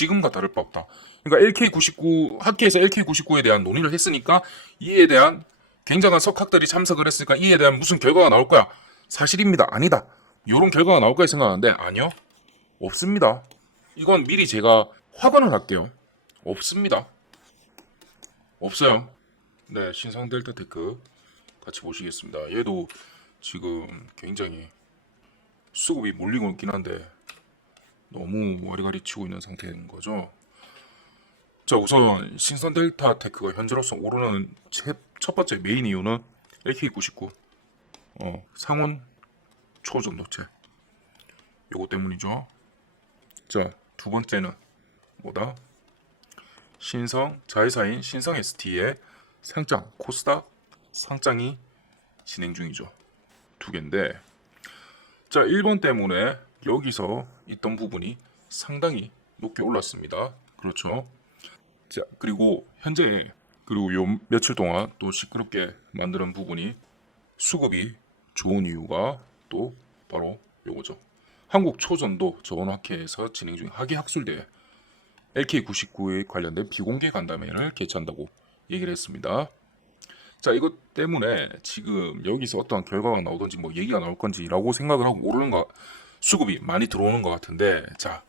지금과 다를 바 없다. 그러니까 LK99 학회에서 LK99에 대한 논의를 했으니까 이에 대한 굉장한 석학들이 참석을 했으니까 이에 대한 무슨 결과가 나올 거야. 사실입니다. 아니다. 이런 결과가 나올 거야 생각하는데 아니요. 없습니다. 이건 미리 제가 확언을 할게요. 없습니다. 없어요. 네, 신성 델타 테크 같이 보시겠습니다. 얘도 지금 굉장히 수급이 몰리고 있긴 한데 너무 와리가리 치고 있는 상태인 거죠. 자, 우선 신선 델타 테크가 현재로서 오르는 첫 번째 메인 이유는 LK99 상온 초전도체 요거 때문이죠. 자, 두 번째는 뭐다? 신성 자회사인 신성 ST의 상장 코스닥 상장이 진행 중이죠. 두 개인데, 자, 1번 때문에 여기서 있던 부분이 상당히 높게 올랐습니다. 그렇죠. 자, 그리고 현재 그리고 요 며칠 동안 또 시끄럽게 만드는 부분이 수급이 좋은 이유가 또 바로 요거죠. 한국 초전도 저온학회에서 진행 중인 학예학술대회 LK99에 관련된 비공개 간담회를 개최한다고 얘기를 했습니다. 자, 이것 때문에 지금 여기서 어떠한 결과가 나오든지 뭐 얘기가 나올 건지라고 생각을 하고 오르는 거 수급이 많이 들어오는 것 같은데, 자,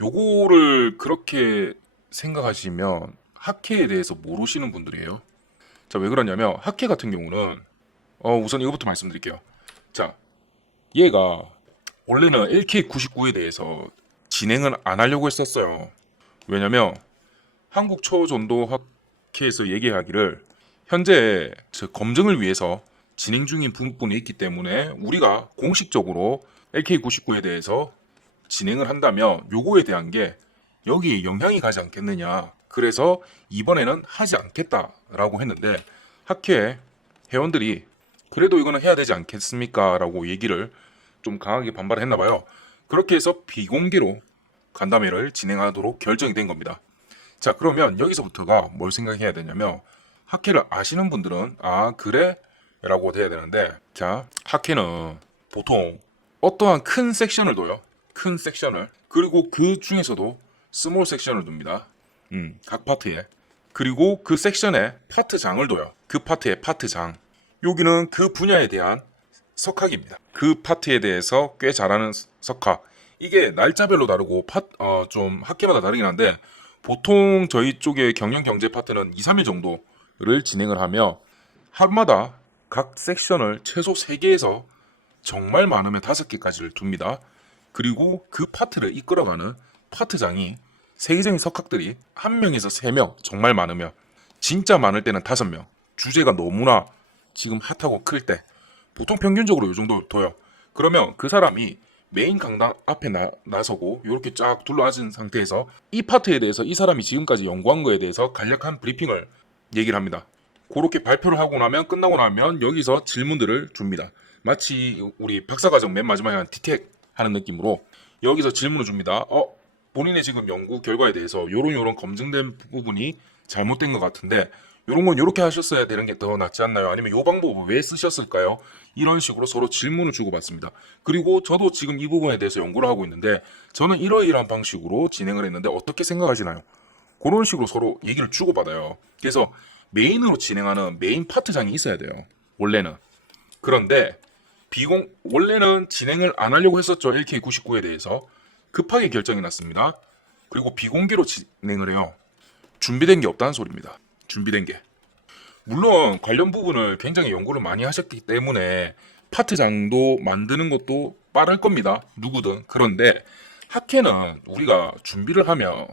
요거를 그렇게 생각하시면 학회에 대해서 모르시는 분들이에요. 자, 왜 그러냐면 학회 같은 경우는 우선 이거부터 말씀드릴게요. 자, 얘가 원래는 LK99에 대해서 진행을 안 하려고 했었어요. 왜냐면 한국 초전도 학회에서 얘기하기를 현재 검증을 위해서 진행 중인 부분이 있기 때문에 우리가 공식적으로 LK99에 대해서 진행을 한다면 요거에 대한 게 여기에 영향이 가지 않겠느냐. 그래서 이번에는 하지 않겠다라고 했는데 학회 회원들이 그래도 이거는 해야 되지 않겠습니까? 라고 얘기를 좀 강하게 반발을 했나 봐요. 그렇게 해서 비공개로 간담회를 진행하도록 결정이 된 겁니다. 자, 그러면 여기서부터가 뭘 생각해야 되냐면 학회를 아시는 분들은 아 그래? 라고 돼야 되는데, 자, 학회는 보통 어떠한 큰 섹션을 둬요. 큰 섹션을. 그리고 그 중에서도 스몰 섹션을 둡니다. 각 파트에. 그리고 그 섹션에 파트장을 둬요. 그 파트의 파트장. 여기는 그 분야에 대한 석학입니다. 그 파트에 대해서 꽤 잘하는 석학. 이게 날짜별로 다르고 좀 학회마다 다르긴 한데 보통 저희 쪽의 경영경제 파트는 2, 3일 정도를 진행을 하며 하루마다 각 섹션을 최소 3개에서 정말 많으면 5개까지를 둡니다. 그리고 그 파트를 이끌어가는 파트장이 세계적인 석학들이 1명에서 3명, 정말 많으면, 진짜 많을 때는 5명, 주제가 너무나 지금 핫하고 클 때 보통 평균적으로 이 정도 둬요. 그러면 그 사람이 메인 강당 앞에 나서고 이렇게 쫙 둘러앉은 상태에서 이 파트에 대해서 이 사람이 지금까지 연구한 거에 대해서 간략한 브리핑을 얘기를 합니다. 그렇게 발표를 하고 나면 끝나고 나면 여기서 질문들을 줍니다. 마치 우리 박사과정 맨 마지막에 한 디텍 하는 느낌으로 여기서 질문을 줍니다. 본인의 지금 연구 결과에 대해서 요런 검증된 부분이 잘못된 것 같은데 요런 건 요렇게 하셨어야 되는 게 더 낫지 않나요? 아니면 요 방법을 왜 쓰셨을까요? 이런 식으로 서로 질문을 주고받습니다. 그리고 저도 지금 이 부분에 대해서 연구를 하고 있는데 저는 이러이러한 방식으로 진행을 했는데 어떻게 생각하시나요? 그런 식으로 서로 얘기를 주고받아요. 그래서 메인으로 진행하는 메인 파트장이 있어야 돼요. 원래는. 그런데 원래는 진행을 안 하려고 했었죠. LK99에 대해서. 급하게 결정이 났습니다. 그리고 비공개로 진행을 해요. 준비된 게 없다는 소리입니다. 준비된 게. 물론 관련 부분을 굉장히 연구를 많이 하셨기 때문에 파트장도 만드는 것도 빠를 겁니다. 누구든. 그런데 학회는 우리가 준비를 하면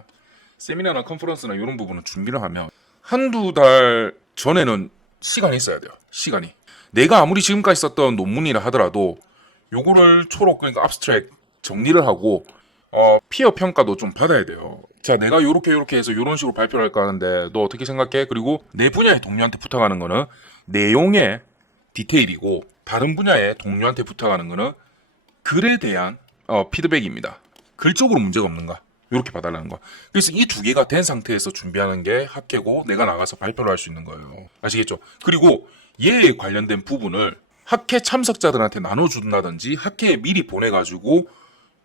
세미나나 컨퍼런스나 이런 부분은 준비를 하면 한두 달 전에는 시간이 있어야 돼요. 시간이. 내가 아무리 지금까지 썼던 논문이라 하더라도 요거를 초록 그러니까 압스트랙 정리를 하고 피어 평가도 좀 받아야 돼요. 자, 내가 요렇게 해서 요런 식으로 발표를 할까 하는데 너 어떻게 생각해? 그리고 내 분야의 동료한테 부탁하는 거는 내용의 디테일이고 다른 분야의 동료한테 부탁하는 거는 글에 대한 피드백입니다. 글적으로 문제가 없는가? 요렇게 봐달라는 거. 그래서 이 두 개가 된 상태에서 준비하는 게 학회고 내가 나가서 발표를 할 수 있는 거예요. 아시겠죠? 그리고 얘에 관련된 부분을 학회 참석자들한테 나눠준다든지 학회에 미리 보내가지고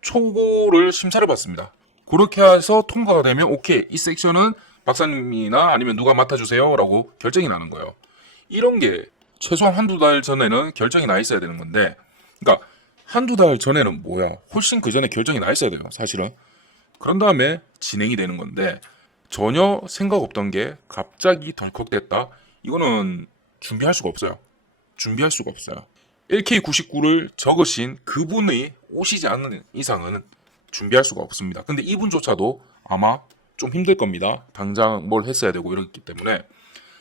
초고를 심사를 받습니다. 그렇게 해서 통과가 되면 오케이, 이 섹션은 박사님이나 아니면 누가 맡아주세요 라고 결정이 나는 거예요. 이런 게 최소한 한두 달 전에는 결정이 나 있어야 되는 건데, 그러니까 한두 달 전에는 뭐야, 훨씬 그 전에 결정이 나 있어야 돼요, 사실은. 그런 다음에 진행이 되는 건데, 전혀 생각 없던 게 갑자기 덜컥됐다. 이거는 준비할 수가 없어요. 준비할 수가 없어요. LK99를 적으신 그분이 오시지 않는 이상은 준비할 수가 없습니다. 근데 이분조차도 아마 좀 힘들 겁니다. 당장 뭘 했어야 되고 이렇기 때문에.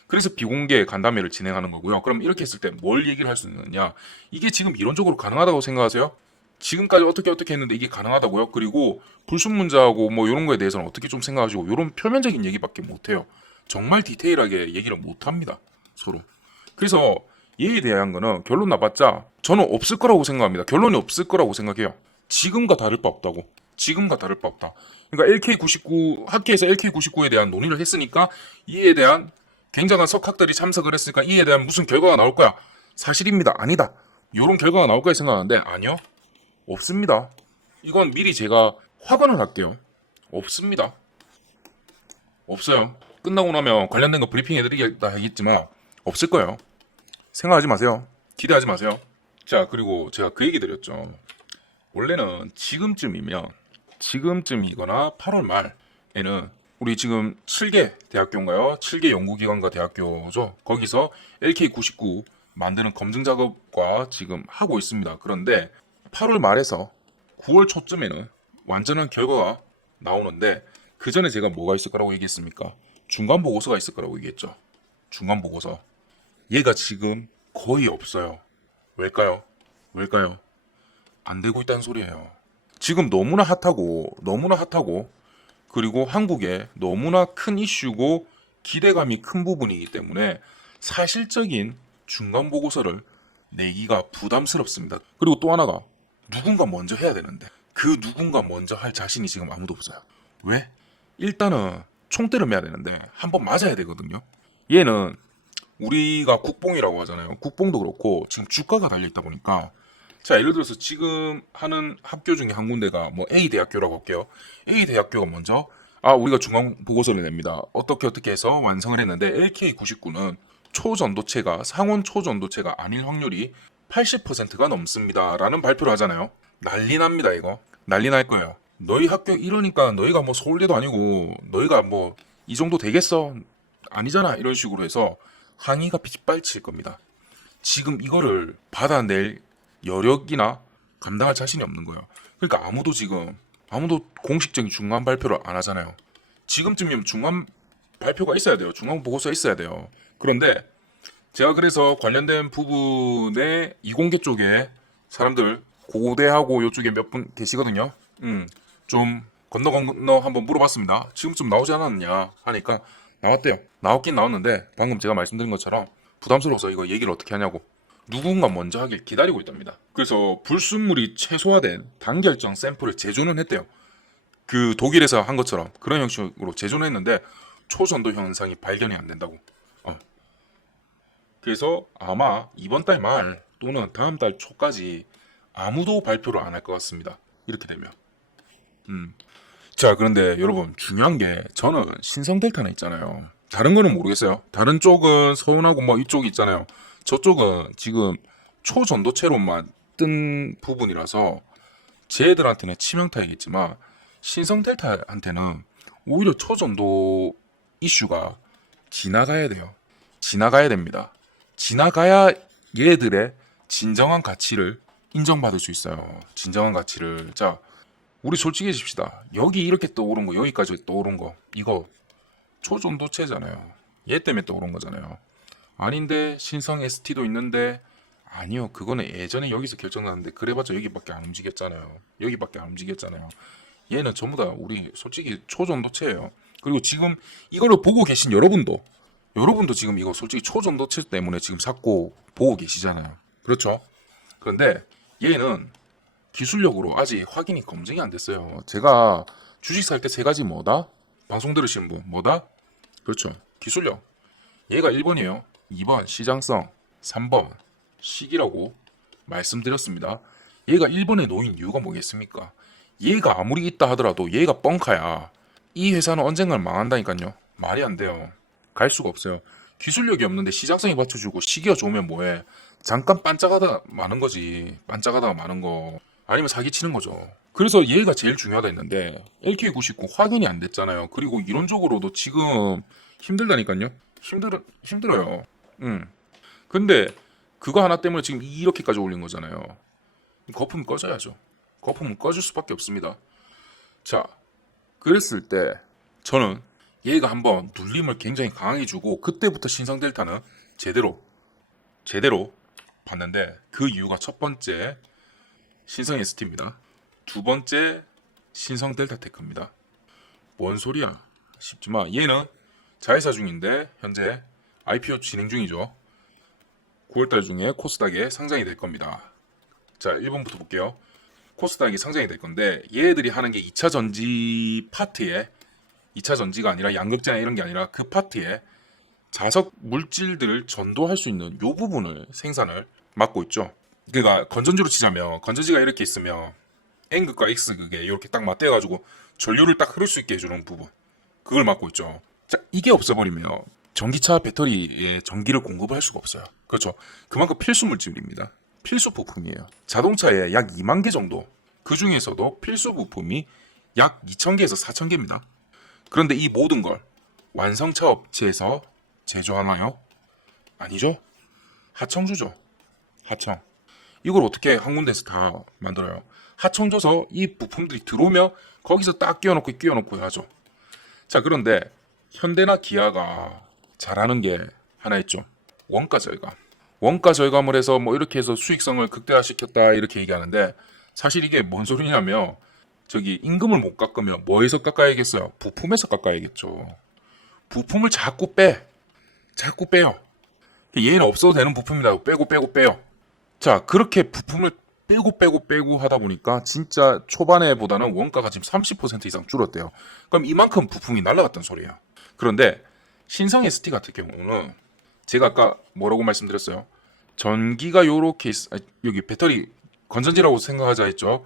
그래서 비공개 간담회를 진행하는 거고요. 그럼 이렇게 했을 때 뭘 얘기를 할 수 있느냐? 이게 지금 이론적으로 가능하다고 생각하세요? 지금까지 어떻게 했는데 이게 가능하다고요? 그리고 불순문자하고 뭐 이런 거에 대해서는 어떻게 좀 생각하시고, 이런 표면적인 얘기밖에 못해요. 정말 디테일하게 얘기를 못합니다, 서로. 그래서 얘에 대한 거는 결론 나봤자 저는 없을 거라고 생각합니다. 결론이 없을 거라고 생각해요. 지금과 다를 바 없다고. 지금과 다를 바 없다. 그러니까 LK99 학회에서 LK99에 대한 논의를 했으니까 이에 대한 굉장한 석학들이 참석을 했으니까 이에 대한 무슨 결과가 나올 거야. 사실입니다. 아니다. 이런 결과가 나올 거야 생각하는데 아니요. 없습니다. 이건 미리 제가 확언을 할게요. 없습니다. 없어요. 끝나고 나면 관련된 거 브리핑 해드리겠다 하겠지만 없을 거예요. 생각하지 마세요. 기대하지 마세요. 자, 그리고 제가 그 얘기 드렸죠. 원래는 지금쯤이거나 8월 말에는 우리 지금 7개 대학교인가요? 7개 연구기관과 대학교죠. 거기서 LK99 만드는 검증 작업과 지금 하고 있습니다. 그런데 8월 말에서 9월 초쯤에는 완전한 결과가 나오는데, 그 전에 제가 뭐가 있을 거라고 얘기했습니까? 중간 보고서가 있을 거라고 얘기했죠. 중간 보고서. 얘가 지금 거의 없어요. 왜일까요? 안 되고 있다는 소리예요. 지금 너무나 핫하고 그리고 한국에 너무나 큰 이슈고 기대감이 큰 부분이기 때문에 사실적인 중간 보고서를 내기가 부담스럽습니다. 그리고 또 하나가 누군가 먼저 해야 되는데 그 누군가 먼저 할 자신이 지금 아무도 없어요. 왜? 일단은 총대를 매야 되는데 한번 맞아야 되거든요. 얘는 우리가 국뽕이라고 하잖아요. 국뽕도 그렇고 지금 주가가 달려있다 보니까, 자, 예를 들어서 지금 하는 학교 중에 한 군데가 뭐 A 대학교라고 할게요. A 대학교가 먼저 우리가 중간 보고서를 냅니다. 어떻게 해서 완성을 했는데 LK99는 상온 초전도체가 아닐 확률이 80%가 넘습니다 라는 발표를 하잖아요. 난리 납니다. 이거 난리 날 거예요. 너희 학교 이러니까 너희가 뭐 서울대도 아니고 너희가 뭐 이 정도 되겠어? 아니잖아. 이런 식으로 해서 항의가 빗발칠 겁니다. 지금 이거를 받아낼 여력이나 감당할 자신이 없는 거예요. 그러니까 아무도 공식적인 중간 발표를 안 하잖아요. 지금쯤이면 중간 발표가 있어야 돼요. 중간 보고서 있어야 돼요. 그런데 제가 그래서 관련된 부분에 이공계 쪽에 사람들 고대하고 이쪽에 몇 분 계시거든요. 좀 건너 한번 물어봤습니다. 지금쯤 나오지 않았느냐 하니까 나왔대요. 나왔긴 나왔는데 방금 제가 말씀드린 것처럼 부담스러워서 이거 얘기를 어떻게 하냐고 누군가 먼저 하길 기다리고 있답니다. 그래서 불순물이 최소화된 단결정 샘플을 제조는 했대요. 그 독일에서 한 것처럼 그런 형식으로 제조는 했는데 초전도 현상이 발견이 안 된다고. 그래서 아마 이번 달 말 또는 다음 달 초까지 아무도 발표를 안 할 것 같습니다. 이렇게 되면. 자, 그런데 여러분 중요한 게, 저는 신성 델타는 있잖아요. 다른 거는 모르겠어요. 다른 쪽은 서운하고 뭐 이쪽이 있잖아요. 저쪽은 지금 초전도체로만 뜬 부분이라서 쟤들한테는 치명타이겠지만 신성 델타한테는 오히려 초전도 이슈가 지나가야 돼요. 지나가야 됩니다. 지나가야 얘들의 진정한 가치를 인정받을 수 있어요. 진정한 가치를. 자, 우리 솔직해집시다. 여기 이렇게 떠오른 거, 여기까지 떠오른 거, 이거 초전도체잖아요. 얘 때문에 떠오른 거잖아요. 아닌데 신성 ST도 있는데, 아니요, 그거는 예전에 여기서 결정났는데 그래봤자 여기밖에 안 움직였잖아요. 얘는 전부 다 우리 솔직히 초전도체예요. 그리고 지금 이거를 보고 계신 여러분도 지금 이거 솔직히 초전도체 때문에 지금 샀고 보고 계시잖아요. 그렇죠? 그런데 얘는 기술력으로 아직 확인이 검증이 안 됐어요. 제가 주식 살 때 세 가지 뭐다? 방송 들으시는 분 뭐다? 그렇죠. 기술력. 얘가 1번이에요. 2번 시장성, 3번 시기라고 말씀드렸습니다. 얘가 1번에 놓인 이유가 뭐겠습니까? 얘가 아무리 있다 하더라도 얘가 뻥카야. 이 회사는 언젠간 망한다니까요. 말이 안 돼요. 갈 수가 없어요. 기술력이 없는데 시장성이 받쳐주고 시기가 좋으면 뭐해. 잠깐 반짝하다 마는 거지. 반짝하다가 마는 거. 아니면 사기치는 거죠. 그래서 얘가 제일 중요하다 했는데 LK99 확인이 안 됐잖아요. 그리고 이론적으로도 지금 힘들다니까요. 힘들어요. 근데 그거 하나 때문에 지금 이렇게까지 올린 거잖아요. 거품이 꺼져야죠. 거품은 꺼질 수밖에 없습니다. 자, 그랬을 때 저는 얘가 한번 눌림을 굉장히 강하게 주고 그때부터 신성 델타는 제대로 봤는데 그 이유가 첫 번째 신성 ST입니다. 두 번째 신성 델타 테크입니다. 뭔 소리야 싶지만 얘는 자회사 중인데 현재 IPO 진행 중이죠. 9월달 중에 코스닥에 상장이 될 겁니다. 자, 1번부터 볼게요. 코스닥이 상장이 될 건데 얘들이 하는 게 2차 전지 파트에 2차 전지가 아니라 양극재나 이런 게 아니라 그 파트에 자석 물질들을 전도할 수 있는 요 부분을 생산을 맡고 있죠. 그러니까 건전지로 치자면 건전지가 이렇게 있으면 N극과 X극에 이렇게 딱 맞대가지고 전류를 딱 흐를 수 있게 해주는 부분 그걸 맡고 있죠. 자, 이게 없어버리면 전기차 배터리에 전기를 공급할 수가 없어요. 그렇죠. 그만큼 필수 물질입니다. 필수 부품이에요. 자동차에 약 2만 개 정도. 그 중에서도 필수 부품이 약 2,000개에서 4,000개입니다. 그런데 이 모든 걸 완성차 업체에서 제조하나요? 아니죠. 하청주죠. 하청. 이걸 어떻게 한 군데서 다 만들어요? 하청줘서 이 부품들이 들어오면 거기서 딱 끼워놓고 하죠. 자, 그런데 현대나 기아가 잘하는 게 하나 있죠. 원가 절감. 원가 절감을 해서 뭐 이렇게 해서 수익성을 극대화시켰다 이렇게 얘기하는데 사실 이게 뭔 소리냐면 저기 임금을 못 깎으면 뭐에서 깎아야겠어요? 부품에서 깎아야겠죠. 부품을 자꾸 빼요. 얘는 없어도 되는 부품이라고 빼요. 자, 그렇게 부품을 빼고 하다 보니까 진짜 초반에보다는 원가가 지금 30% 이상 줄었대요. 그럼 이만큼 부품이 날라갔단 소리예요. 그런데 신성 ST 같은 경우는 제가 아까 뭐라고 말씀드렸어요? 전기가 요렇게 여기 배터리 건전지라고 생각하자 했죠.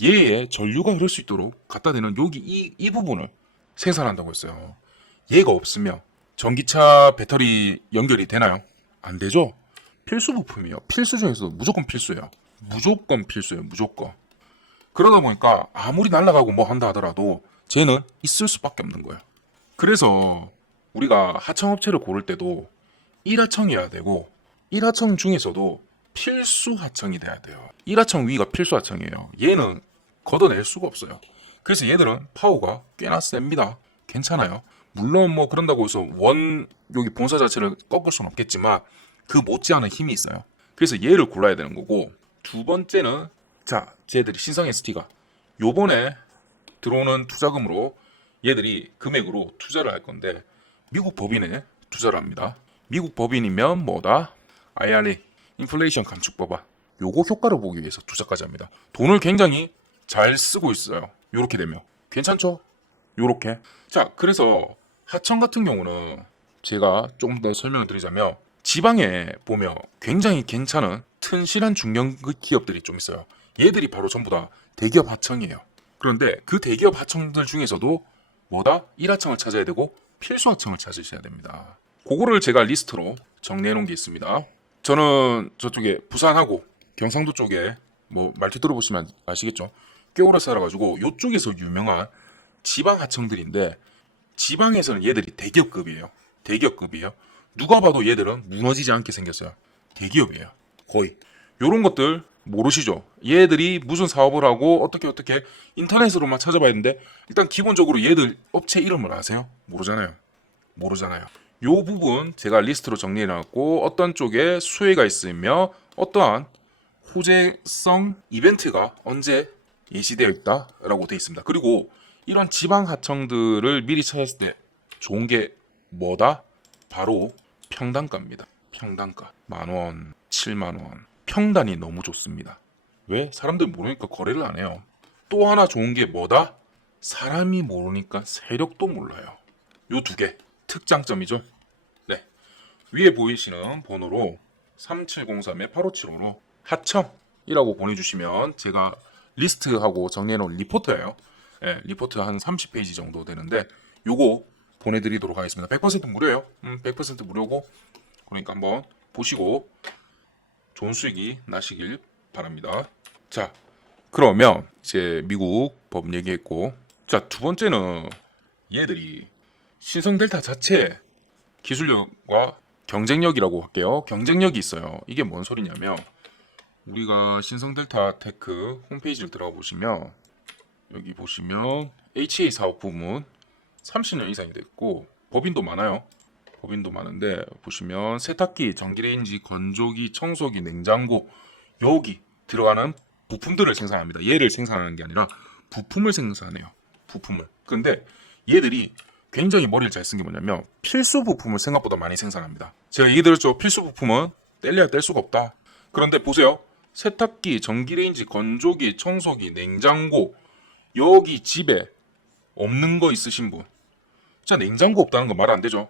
얘에 전류가 흐를 수 있도록 갖다 대는 여기 이 부분을 생산한다고 했어요. 얘가 없으면 전기차 배터리 연결이 되나요? 안 되죠. 필수 부품이에요. 필수 중에서도 무조건 필수예요. 무조건. 그러다 보니까 아무리 날아가고 뭐 한다 하더라도 쟤는 있을 수밖에 없는 거예요. 그래서 우리가 하청업체를 고를 때도 1하청이어야 되고 1하청 중에서도 필수 하청이 돼야 돼요. 1하청 위가 필수 하청이에요. 얘는 걷어낼 수가 없어요. 그래서 얘들은 파워가 꽤나 셉니다. 괜찮아요. 물론 뭐 그런다고 해서 여기 본사 자체를 꺾을 수는 없겠지만 그 못지않은 힘이 있어요. 그래서 얘를 골라야 되는 거고 두 번째는 자, 쟤들이 신성 ST가 요번에 들어오는 투자금으로 얘들이 금액으로 투자를 할 건데 미국 법인에 투자를 합니다. 미국 법인이면 뭐다? IRA, 인플레이션 감축 법안. 요거 효과를 보기 위해서 투자까지 합니다. 돈을 굉장히 잘 쓰고 있어요. 요렇게 되면. 괜찮죠? 요렇게. 자, 그래서 하청 같은 경우는 제가 좀 더 설명을 드리자면 지방에 보면 굉장히 괜찮은 튼실한 중견 기업들이 좀 있어요. 얘들이 바로 전부 다 대기업 하청이에요. 그런데 그 대기업 하청들 중에서도 뭐다? 1하청을 찾아야 되고 필수 하청을 찾으셔야 됩니다. 그거를 제가 리스트로 정리해 놓은 게 있습니다. 저는 저쪽에 부산하고 경상도 쪽에 뭐 말투 들어보시면 아시겠죠? 꽤 오래 살아가지고 이쪽에서 유명한 지방 하청들인데 지방에서는 얘들이 대기업급이에요. 누가 봐도 얘들은 무너지지 않게 생겼어요. 대기업이에요. 거의. 요런 것들 모르시죠? 얘들이 무슨 사업을 하고 어떻게 인터넷으로만 찾아봐야 되는데 일단 기본적으로 얘들 업체 이름을 아세요? 모르잖아요. 요 부분 제가 리스트로 정리해놨고 어떤 쪽에 수혜가 있으며 어떠한 호재성 이벤트가 언제 예시되어 있다라고 되어 있습니다. 그리고 이런 지방 하청들을 미리 찾았을 때 좋은 게 뭐다? 바로 평단가입니다. 평단가 10,000원, 70,000원. 평단이 너무 좋습니다. 왜? 사람들 모르니까 거래를 안 해요. 또 하나 좋은 게 뭐다? 사람이 모르니까 세력도 몰라요. 요 두 개 특장점이죠. 네, 위에 보이시는 번호로 3703-8575로 하청이라고 보내주시면 제가 리스트하고 정리해놓은 리포트예요. 예, 리포트 한 30페이지 정도 되는데 요거 보내드리도록 하겠습니다. 100% 무료예요. 100% 무료고 그러니까 한번 보시고 좋은 수익이 나시길 바랍니다. 자, 그러면 이제 미국 법 얘기했고, 자, 두 번째는 얘들이 신성 델타 자체 기술력과 경쟁력이라고 할게요. 경쟁력이 있어요. 이게 뭔 소리냐면 우리가 신성 델타 테크 홈페이지를 들어가 보시면 여기 보시면 HA 사업 부문 30년 이상이 됐고 법인도 많아요. 법인도 많은데 보시면 세탁기, 전기레인지, 건조기, 청소기, 냉장고 여기 들어가는 부품들을 생산합니다. 얘를 생산하는 게 아니라 부품을 생산해요. 부품을. 근데 얘들이 굉장히 머리를 잘 쓴 게 뭐냐면 필수 부품을 생각보다 많이 생산합니다. 제가 얘기 들었죠. 필수 부품은 뗄래야 뗄 수가 없다. 그런데 보세요. 세탁기, 전기레인지, 건조기, 청소기, 냉장고 여기 집에 없는 거 있으신 분. 자, 냉장고 없다는 거 말 안 되죠.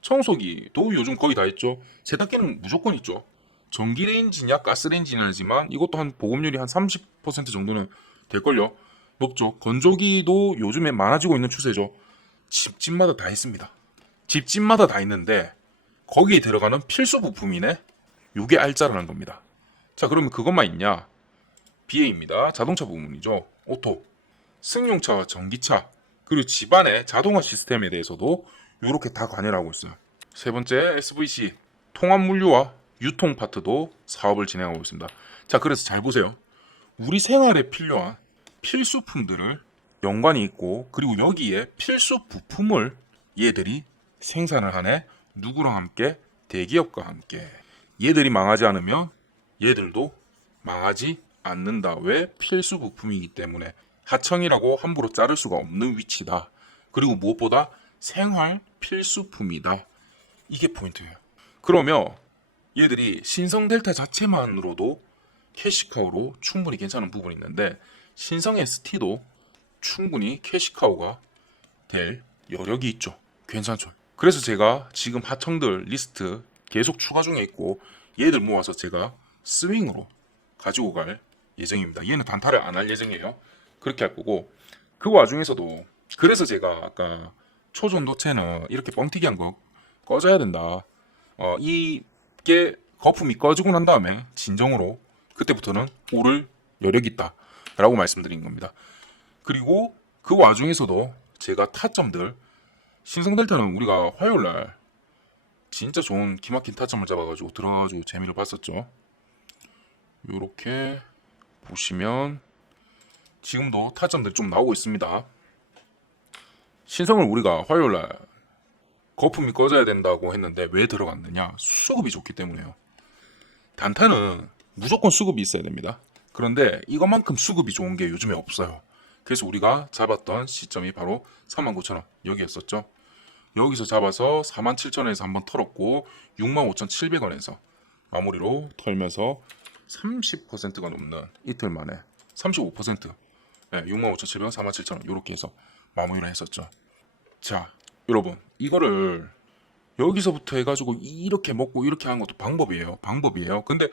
청소기도 요즘 거의 다 있죠. 세탁기는 무조건 있죠. 전기레인지냐 가스레인지냐지만 이것도 한 보급률이 한 30% 정도는 될걸요. 높죠. 건조기도 요즘에 많아지고 있는 추세죠. 집집마다 다 있습니다. 집집마다 다 있는데 거기에 들어가는 필수 부품이네. 요게 알짜라는 겁니다. 자, 그러면 그것만 있냐? BA입니다. 자동차 부문이죠. 오토, 승용차와 전기차, 그리고 집안의 자동화 시스템에 대해서도 이렇게 다 관여를 하고 있어요. 세 번째 SVC, 통합물류와 유통 파트도 사업을 진행하고 있습니다. 자, 그래서 잘 보세요. 우리 생활에 필요한 필수품들을 연관이 있고 그리고 여기에 필수 부품을 얘들이 생산을 하네. 누구랑 함께? 대기업과 함께. 얘들이 망하지 않으면 얘들도 망하지 않는다. 왜? 필수 부품이기 때문에. 하청이라고 함부로 자를 수가 없는 위치다. 그리고 무엇보다 생활 필수품이다. 이게 포인트예요. 그러면 얘들이 신성 델타 자체만으로도 캐시카우로 충분히 괜찮은 부분이 있는데 신성 ST도 충분히 캐시카우가 될 여력이 있죠. 괜찮죠. 그래서 제가 지금 하청들 리스트 계속 추가 중에 있고 얘들 모아서 제가 스윙으로 가지고 갈 예정입니다. 얘는 단타를 안 할 예정이에요. 그렇게 할 거고 그 와중에서도 그래서 제가 아까 초전도체는 이렇게 뻥튀기 한 거 꺼져야 된다. 이게 거품이 꺼지고 난 다음에 진정으로 그때부터는 오를 여력이 있다 라고 말씀드린 겁니다. 그리고 그 와중에서도 제가 타점들 신성델타는 우리가 화요일날 진짜 좋은 기막힌 타점을 잡아가지고 들어가가지고 재미를 봤었죠. 요렇게 보시면 지금도 타점들이 좀 나오고 있습니다. 신성을 우리가 화요일날 거품이 꺼져야 된다고 했는데 왜 들어갔느냐? 수급이 좋기 때문에요. 단타는 무조건 수급이 있어야 됩니다. 그런데 이것만큼 수급이 좋은 게 요즘에 없어요. 그래서 우리가 잡았던 시점이 바로 39,000원 여기였었죠. 여기서 잡아서 47,000원에서 한번 털었고 65,700원에서 마무리로 털면서 30%가 넘는 이틀 만에 35% 65,700원, 47,000원 이렇게 해서 마무리를 했었죠. 자, 여러분 이거를 여기서부터 해가지고 이렇게 먹고 이렇게 하는 것도 방법이에요. 근데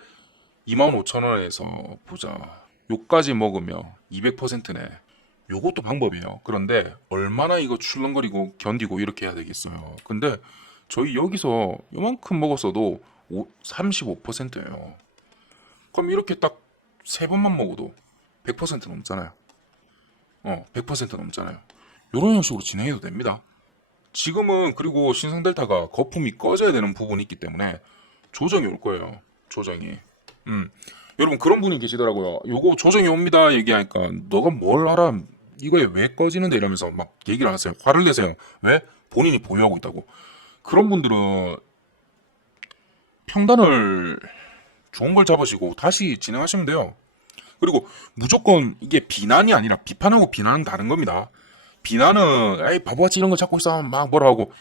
25,000원에서 보자. 요까지 먹으면 200%네. 요것도 방법이에요. 그런데 얼마나 이거 출렁거리고 견디고 이렇게 해야 되겠어요. 근데 저희 여기서 요만큼 먹었어도 35%예요. 그럼 이렇게 딱 3번만 먹어도 100% 넘잖아요. 100% 넘잖아요. 요런 형식으로 진행해도 됩니다. 지금은 그리고 신성델타가 거품이 꺼져야 되는 부분이 있기 때문에 조정이 올 거예요. 조정이. 여러분 그런 분이 계시더라고요. 요거 조정이 옵니다 얘기하니까 너가 뭘 알아? 이거에 왜 꺼지는데 이러면서 막 얘기를 하세요. 화를 내세요. 왜? 본인이 보유하고 있다고. 그런 분들은 평단을 좋은 걸 잡으시고 다시 진행하시면 돼요. 그리고 무조건 이게 비난이 아니라 비판하고 비난은 다른 겁니다. 비난은 에이 바보같이 이런 거 잡고 있어 막 뭐라 하고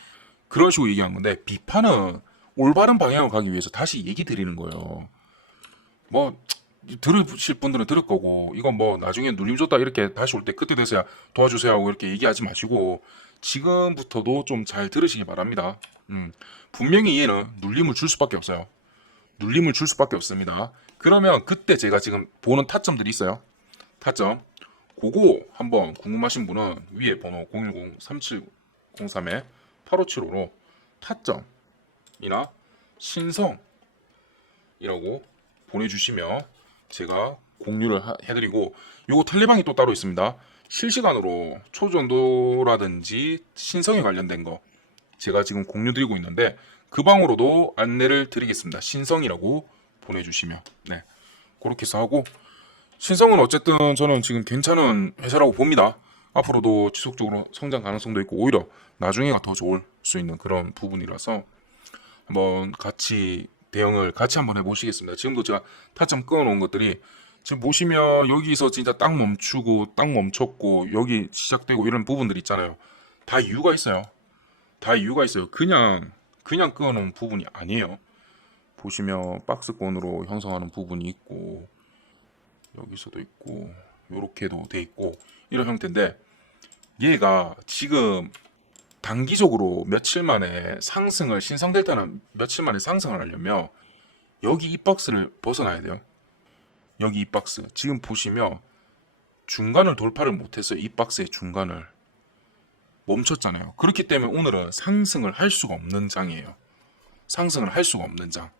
그런 식으로 얘기하는 건데 비판은 올바른 방향으로 가기 위해서 다시 얘기 드리는 거예요. 뭐 들으실 분들은 들을 거고 이건 뭐 나중에 눌림 줬다 이렇게 다시 올 때 그때 돼서야 도와주세요 하고 이렇게 얘기하지 마시고 지금부터도 좀 잘 들으시기 바랍니다. 분명히 얘는 눌림을 줄 수밖에 없어요. 눌림을 줄 수밖에 없습니다. 그러면 그때 제가 지금 보는 타점들이 있어요. 타점. 그거 한번 궁금하신 분은 위에 번호 010-3703-8575로 타점이나 신성이라고 보내주시면 제가 공유를 해드리고, 요거 텔레방이 또 따로 있습니다. 실시간으로 초전도라든지 신성에 관련된 거 제가 지금 공유 드리고 있는데 그 방으로도 안내를 드리겠습니다. 신성이라고 보내주시면. 네, 그렇게 해서 하고, 신성은 어쨌든 저는 지금 괜찮은 회사라고 봅니다. 앞으로도 지속적으로 성장 가능성도 있고 오히려 나중에가 더 좋을 수 있는 그런 부분이라서 한번 같이 대응을 같이 한번 해보시겠습니다. 지금도 제가 타점 끊어놓은 것들이 지금 보시면 여기서 진짜 딱 멈추고 딱 멈췄고 여기 시작되고 이런 부분들 있잖아요. 다 이유가 있어요. 다 이유가 있어요. 그냥 끊어놓은 부분이 아니에요. 보시면 박스권으로 형성하는 부분이 있고 여기서도 있고 요렇게도 돼 있고 이런 형태인데, 얘가 지금 단기적으로 며칠 만에 상승을, 신성될 때는 며칠 만에 상승을 하려면 여기 이 박스를 벗어나야 돼요. 여기 이 박스 지금 보시면 중간을 돌파를 못했어요. 이 박스의 중간을 멈췄잖아요. 그렇기 때문에 오늘은 상승을 할 수가 없는 장이에요. 상승을 할 수가 없는 장.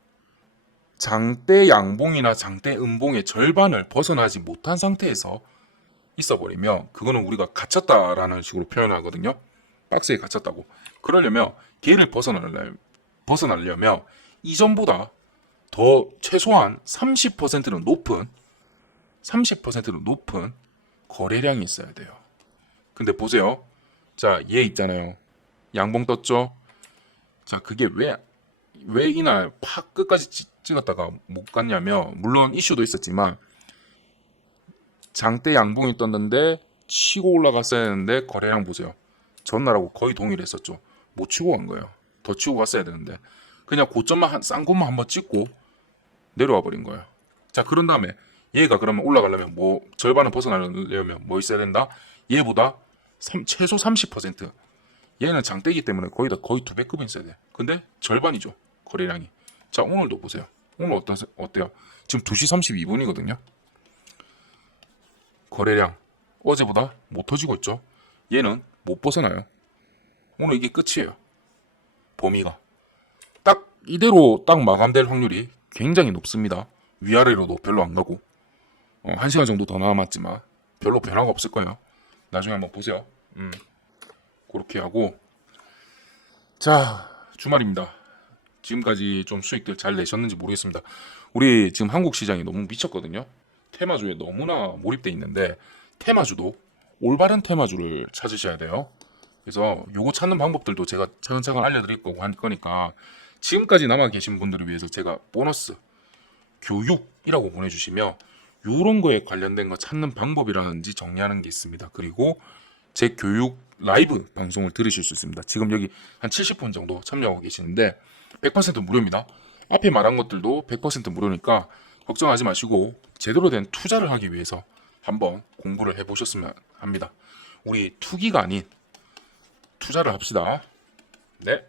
장대 양봉이나 장대 음봉의 절반을 벗어나지 못한 상태에서 있어버리면 그거는 우리가 갇혔다라는 식으로 표현하거든요. 박스에 갇혔다고. 그러려면 걔를 벗어나려면 이전보다 더 최소한 30%는 높은 거래량이 있어야 돼요. 근데 보세요. 자, 얘 있잖아요. 양봉 떴죠? 자, 그게 왜 이날 팍 끝까지 찍었다가 못 갔냐면, 물론 이슈도 있었지만 장대 양봉이 떴는데 치고 올라갔어야 했는데 거래량 보세요. 전날하고 거의 동일했었죠. 못 치고 간 거예요. 더 치고 갔어야 되는데 그냥 고점만 싼 곳만 한번 찍고 내려와 버린 거예요. 자, 그런 다음에 얘가 그러면 올라가려면 뭐 절반을 벗어나려면 뭐 있어야 된다? 얘보다 최소 30%. 얘는 장대이기 때문에 거의 2배급은 있어야 돼. 근데 절반이죠, 거래량이. 자, 오늘도 보세요. 오늘 어때요? 지금 2시 32분이거든요. 거래량 어제보다 못 터지고 있죠. 얘는 못 벗어나요. 오늘 이게 끝이에요. 범위가 딱 이대로 딱 마감될 확률이 굉장히 높습니다. 위아래로도 별로 안 가고 1시간 정도 더 남았지만 별로 변화가 없을 거예요. 나중에 한번 보세요. 그렇게 하고, 자, 주말입니다. 지금까지 좀 수익들 잘 내셨는지 모르겠습니다. 우리 지금 한국 시장이 너무 미쳤거든요. 테마주에 너무나 몰입돼 있는데 테마주도 올바른 테마주를 찾으셔야 돼요. 그래서 요거 찾는 방법들도 제가 차근차근 알려드릴 거고 할 거니까 지금까지 남아 계신 분들을 위해서 제가 보너스 교육이라고 보내주시면 요런 거에 관련된 거 찾는 방법이라든지 정리하는 게 있습니다. 그리고 제 교육 라이브 방송을 들으실 수 있습니다. 지금 여기 한 70분 정도 참여하고 계시는데 100% 무료입니다. 앞에 말한 것들도 100% 무료니까 걱정하지 마시고 제대로 된 투자를 하기 위해서 한번 공부를 해보셨으면 합니다. 우리 투기가 아닌 투자를 합시다. 네.